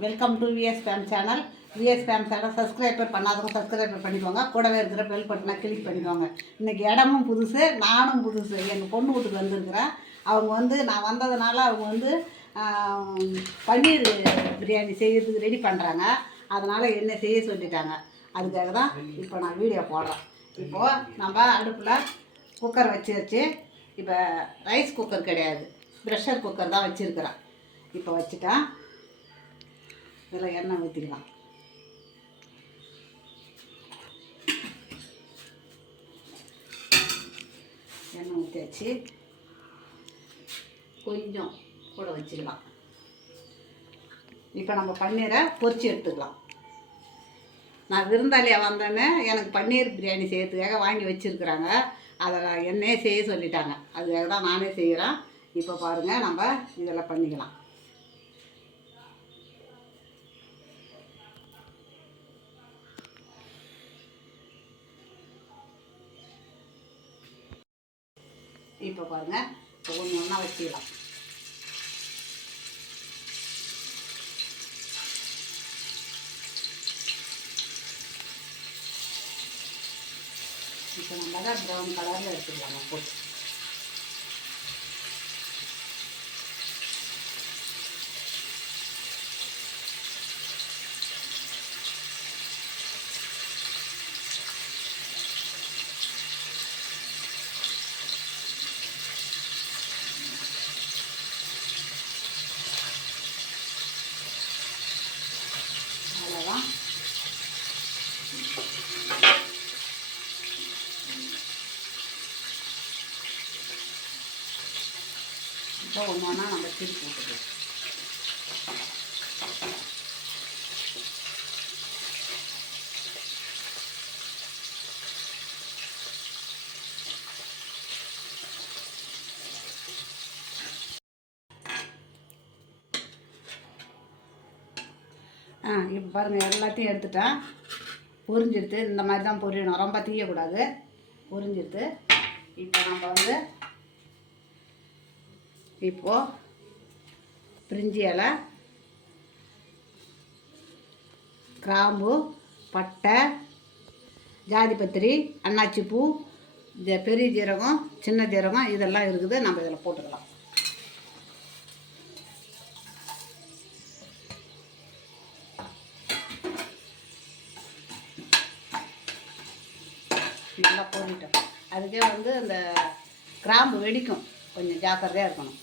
Welcome to VS fame channel VS fame channel subscriber பண்ணாதவங்க subscriber பண்ணிக்கோங்க. கூடவே இருக்கிற பெல் பட்டனை கிளிக் பண்ணிக்கோங்க. இன்றைக்கி இடமும் புதுசு நானும் புதுசு. எங்கள் பொண்ணு வீட்டுக்கு வந்திருக்கிறேன் அவங்க வந்து நான் வந்ததுனால அவங்க வந்து பன்னீர் பிரியாணி செய்யறதுக்கு ரெடி பண்ணுறாங்க அதனால் என்ன செய்ய சொல்லிட்டாங்க. அதுக்காக தான் இப்போ நான் வீடியோ போடுறேன். இப்போது நம்ம அடுப்பில் குக்கர் வச்சு வச்சு இப்போ ரைஸ் குக்கர் கிடையாது. ப்ரெஷர் குக்கர் தான் வச்சுருக்கிறேன் இப்போ வச்சுட்டா இதில் எண்ணெய் ஊற்றிக்கலாம். எண்ணெய் ஊற்றியாச்சு. கொஞ்சம் கூட வச்சுக்கலாம். இப்போ நம்ம பன்னீரை பொறிச்சு எடுத்துக்கலாம். நான் விருந்தாளியாக வந்தேன்னு எனக்கு பன்னீர் பிரியாணி செய்யறதுக்காக வாங்கி வச்சுருக்குறாங்க. அதை என்னையே செய்ய சொல்லிட்டாங்க. அதுக்காக தான் நானே செய்கிறேன். இப்போ பாருங்கள் நம்ம இதெல்லாம் பண்ணிக்கலாம். இப்போ பாருங்கள் இப்போ ஒன்று ஒன்றா வச்சிடலாம். இப்போ நம்ம தான் ப்ரௌன் கலரில் எடுத்துக்கலாம் போட்டு அவ்வளோதான் இப்போ ஒன்று ஒன்றா நம்ம திருப்பி போட்டுக்கலாம் ஆ இப்போ பாருங்கள் எல்லாத்தையும் எடுத்துட்டேன் பொரிஞ்சிடுது இந்த மாதிரி தான் பொரியணும். ரொம்ப தீயக்கூடாது. பொரிஞ்சிடுது இப்போ நம்ம வந்து இப்போது பிரிஞ்சி இலை கிராம்பு பட்டை ஜாதிபத்திரி அன்னாச்சி பூ இந்த பெரிய ஜீரகம் சின்ன ஜீரகம் இதெல்லாம் இருக்குது. நம்ம இதில் போட்டுக்கலாம். நல்லா போட்டுட்டோம். அதுக்கே வந்து இந்த கிராம்பு வெடிக்கும். கொஞ்சம் ஜாக்கிரதையாக இருக்கணும்.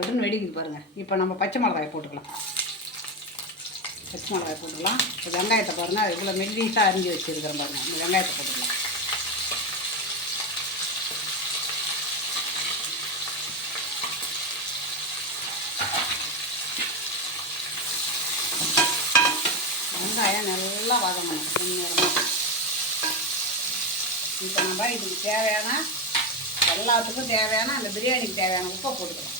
பட்டுன்னு வெடிக்குது பாருங்கள் இப்போ நம்ம பச்சை மிளகாய் போட்டுக்கலாம். பச்சை மிளகாய் போட்டுக்கலாம். இப்போ வெங்காயத்தை பாருங்கள் இவ்வளோ மெல்லிஸாக அரிஞ்சு வச்சுருக்கிறேன் பாருங்கள் இந்த வெங்காயத்தை போட்டுக்கலாம். வெங்காயம் நல்லா வதங்கணும். இப்போ நம்ம இதுக்கு தேவையான எல்லாத்துக்கும் தேவையான அந்த பிரியாணிக்கு தேவையான உப்பை போட்டுக்கலாம்.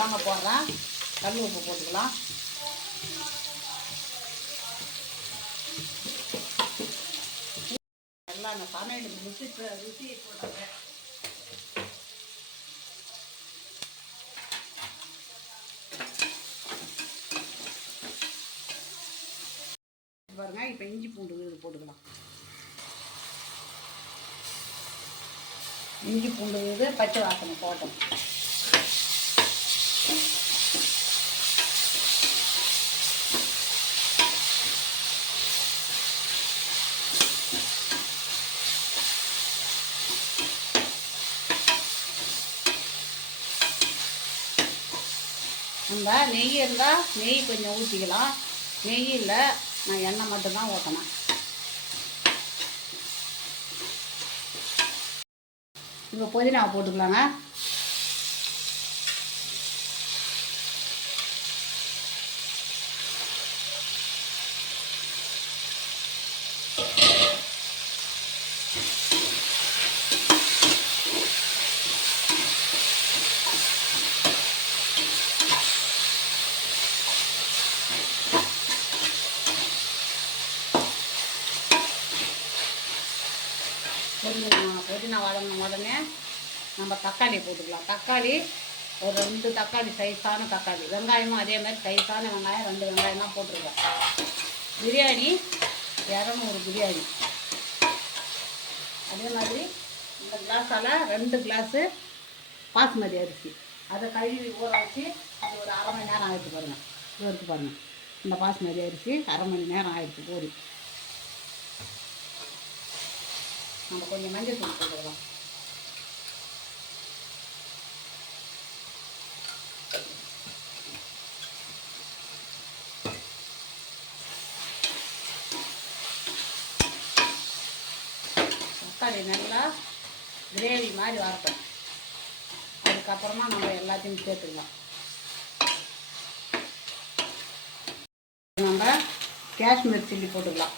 தாங்க போடுறேன். கல் உப்பு போட்டுக்கலாம். எல்லாம் அந்த சமையலுக்கு ருசி ருசி போட்டாங்க பாருங்க இப்போ இஞ்சி பூண்டு விழுது போட்டுக்கலாம். இஞ்சி பூண்டு விழுது பச்சை வாசனை போட்டோம். இல்லை நெய் இருந்தால் நெய் கொஞ்சம் ஊற்றிக்கலாம் நெய் இல்லை நான் எண்ணெய் மட்டும்தான் ஊற்றினேன் இப்போ புதினாவை போட்டுக்கலாங்க. ஆன உடனே நம்ம தக்காளி போட்டுக்கலாம். தக்காளி ஒரு ரெண்டு தக்காளி சைஸான தக்காளி. வெங்காயமும் அதே மாதிரி சைஸான வெங்காயம் ரெண்டு வெங்காயம் தான் பிரியாணி இரநூறு பிரியாணி. அதே மாதிரி இந்த கிளாஸால் ரெண்டு கிளாஸு பாஸ்மதி அரிசி. அதை கழுவி ஊற வச்சு அது ஒரு அரை மணி நேரம் ஆகிடுச்சு பாருங்கள் இது பாருங்கள் இந்த பாஸ்மதி அரிசி அரை மணி நேரம் ஆகிடுச்சு போரி நம்ம கொஞ்சம் மஞ்சள் தூள் போட்டுக்கலாம். தக்காளி நல்லா கிரேவி மாதிரி வரட்டும் அதுக்கப்புறமா நம்ம எல்லாத்தையும் சேர்த்துக்கலாம். நம்ம காஷ்மீர் சில்லி போட்டுக்கலாம்.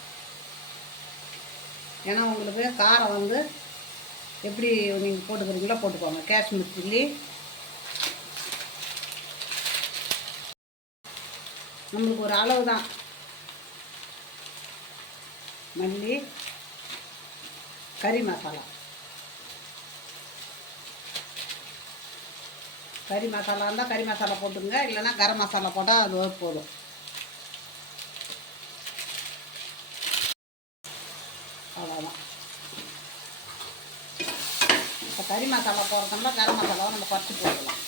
ஏன்னா உங்களுக்கு காரம் வந்து எப்படி நீங்கள் போட்டுக்கிறீங்களோ போட்டுக்கோங்க. காஷ்மீர் சில்லி. நம்மளுக்கு ஒரு அளவு தான் மல்லி. கறி மசாலா. கறி மசாலா இருந்தால் கறி மசாலா போட்டுங்க இல்லைன்னா கரம் மசாலா போட்டால் அது போதும். அவ்வளோதான் இப்போ கறி மசாலா போடுறதுனால கரம் மசாலாவை நம்ம குறைச்சி போட்டுக்கலாம்.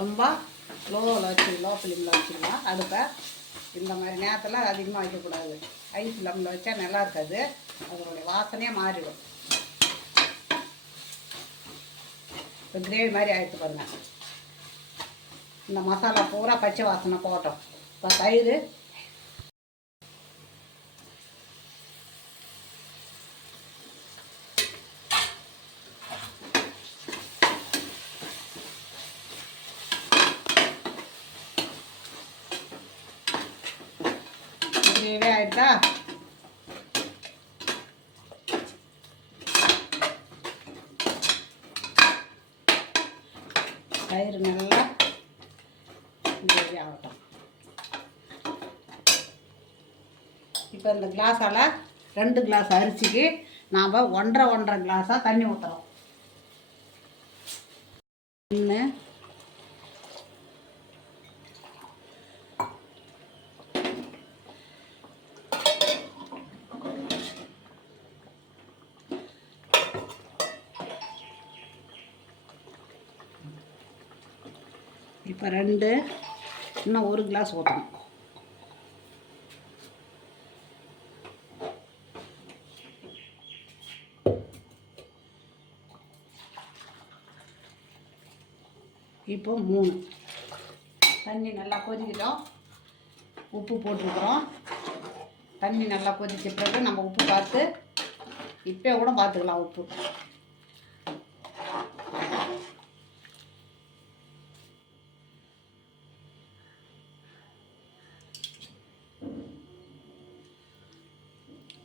ரொம்ப லோவில் வச்சு லோ ஃப்ளேமில் வச்சுக்கலாம் அடுப்பை இந்த மாதிரி நேரத்தில் அதிகமாக வைக்கக்கூடாது. ஹை ஃப்ளேமில் வச்சா நல்லா இருக்காது. அதனுடைய வாசனையே மாறிடும். இப்போ கிரேவி மாதிரி ஆகிடுச்சு பாருங்கள் இந்த மசாலா பூரா பச்சை வாசனை போட்டோம் இப்போ தயிர் கிரேவி ஆகிட்டா தயிர் நல்லா கிரேவி ஆகட்டும் இப்போ இந்த கிளாஸால் ரெண்டு கிளாஸ் அரிசிக்கு நாம் ஒன்றரை ஒன்றரை கிளாஸாக தண்ணி ஊற்றுறோம் ஒன்று இப்போ ரெண்டு இன்னும் ஒரு கிளாஸ் ஊற்றணும் இப்போ மூணு. தண்ணி நல்லா கொதிக்கிட்டோம். உப்பு போட்டிருக்கிறோம். தண்ணி நல்லா கொதிச்ச பிறகு நம்ம உப்பு பார்த்து இப்போ கூட பார்த்துக்கலாம் உப்பு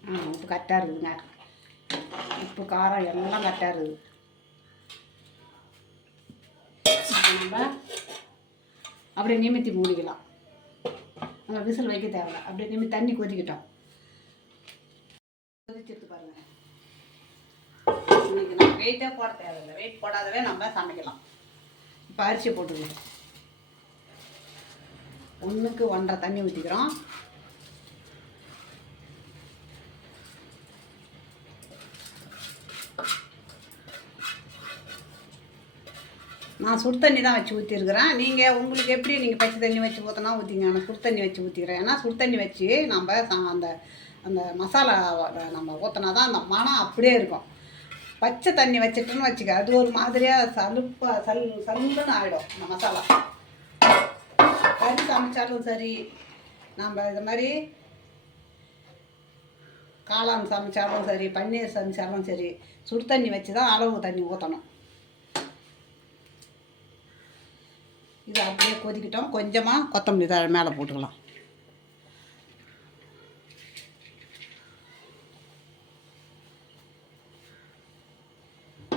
ஆ உப்பு கரெக்டாக இருக்குதுங்க உப்பு காரம் எல்லாம் கரெக்டாக இருக்குது நம்ம அப்படியே நிமித்தி மூடிக்கலாம். நம்ம விசில் வைக்க தேவையில்ல. அப்படியே நிமித்தி தண்ணி கொதிக்கிட்டோம். கொதிச்சிட்டு பாருங்க. இன்னைக்கு நம்ம வெயிட்டே போட தேவையில்லை. வெயிட் போடாதவே நம்ம சமைக்கலாம். இப்போ அரிசி போட்டுக்கலாம் ஒன்றுக்கு ஒன்றரை தண்ணி ஊற்றிக்கிறோம் நான் சுடு தண்ணி தான் வச்சு ஊற்றிருக்கிறேன் நீங்கள் உங்களுக்கு எப்படி நீங்கள் பச்சை தண்ணி வச்சு ஊற்றினா ஊற்றிங்க நான் சுடு தண்ணி வச்சு ஊற்றிக்கிறேன் ஏன்னா சுடு தண்ணி வச்சு நம்ம அந்த அந்த மசாலா நம்ம ஊற்றினா தான் அந்த மனம் அப்படியே இருக்கும். பச்சை தண்ணி வச்சிட்டோன்னு வச்சுக்க அது ஒரு மாதிரியாக சலுப்பா சல் சல்லுன்னு ஆகிடும் அந்த மசாலா. கறி சமைச்சாலும் சரி நம்ம இது மாதிரி காளான் சமைச்சாலும் சரி பன்னீர் சமைச்சாலும் சரி சுடு தண்ணி வச்சு தான் அளவு தண்ணி ஊற்றணும் இது அப்படியே கொதிக்கிட்டோம். கொஞ்சமாக கொத்தமல்லி தழை மேலே போட்டுக்கலாம்.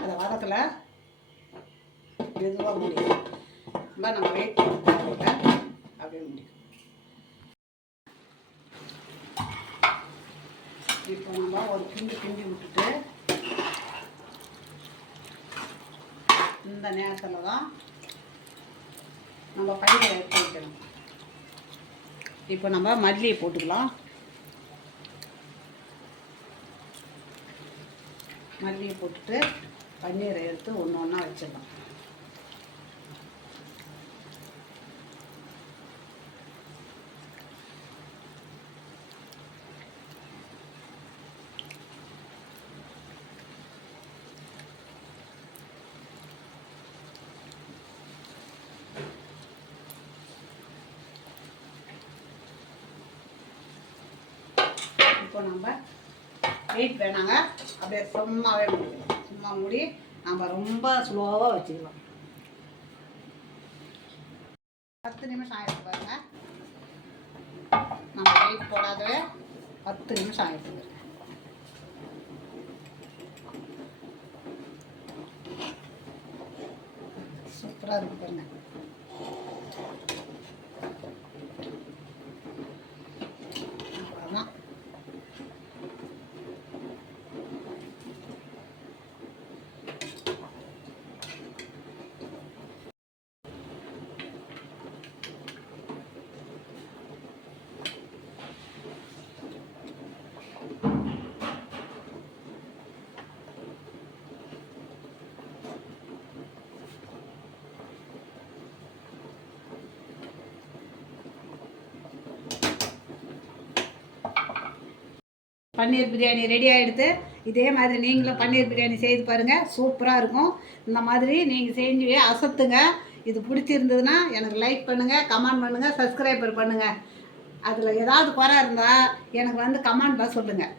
அதை வரத்தில் மெதுவாக முடியும் நம்ம நம்ம வெயிட் பண்ண அப்படியே முடியும் இப்போ நம்ம ஒரு கிண்டி கிண்டி விட்டுட்டு இந்த நேரத்தில் தான் நம்ம பயிரை எடுத்து வைக்கணும் இப்போ நம்ம மல்லியை போட்டுக்கலாம். மல்லியை போட்டுட்டு பன்னீரை எடுத்து ஒன்று ஒன்றா வச்சிடலாம். இப்போ நம்ம வெயிட் வேணாங்க. அப்படியே சும்மாவே முடியும் சும்மா மூடி நம்ம ரொம்ப ஸ்லோவாக வச்சுக்கலாம் பத்து நிமிஷம் ஆயிடுச்சு பாருங்க. நம்ம வெயிட் போடாதவே பத்து நிமிஷம் ஆயிடுச்சு சூப்பராக இருக்கு பாருங்க அவ்வளோதான் பன்னீர் பிரியாணி ரெடி ஆகிடுது இதே மாதிரி நீங்களும் பன்னீர் பிரியாணி செய்து பாருங்கள் சூப்பராக இருக்கும். இந்த மாதிரி நீங்கள் செஞ்சு அசத்துங்க. இது பிடிச்சிருந்ததுன்னா எனக்கு லைக் பண்ணுங்கள் கமெண்ட் பண்ணுங்கள் சப்ஸ்கிரைபர் பண்ணுங்கள் அதில் ஏதாவது குறை இருந்தால் எனக்கு வந்து கமெண்டில் சொல்லுங்கள்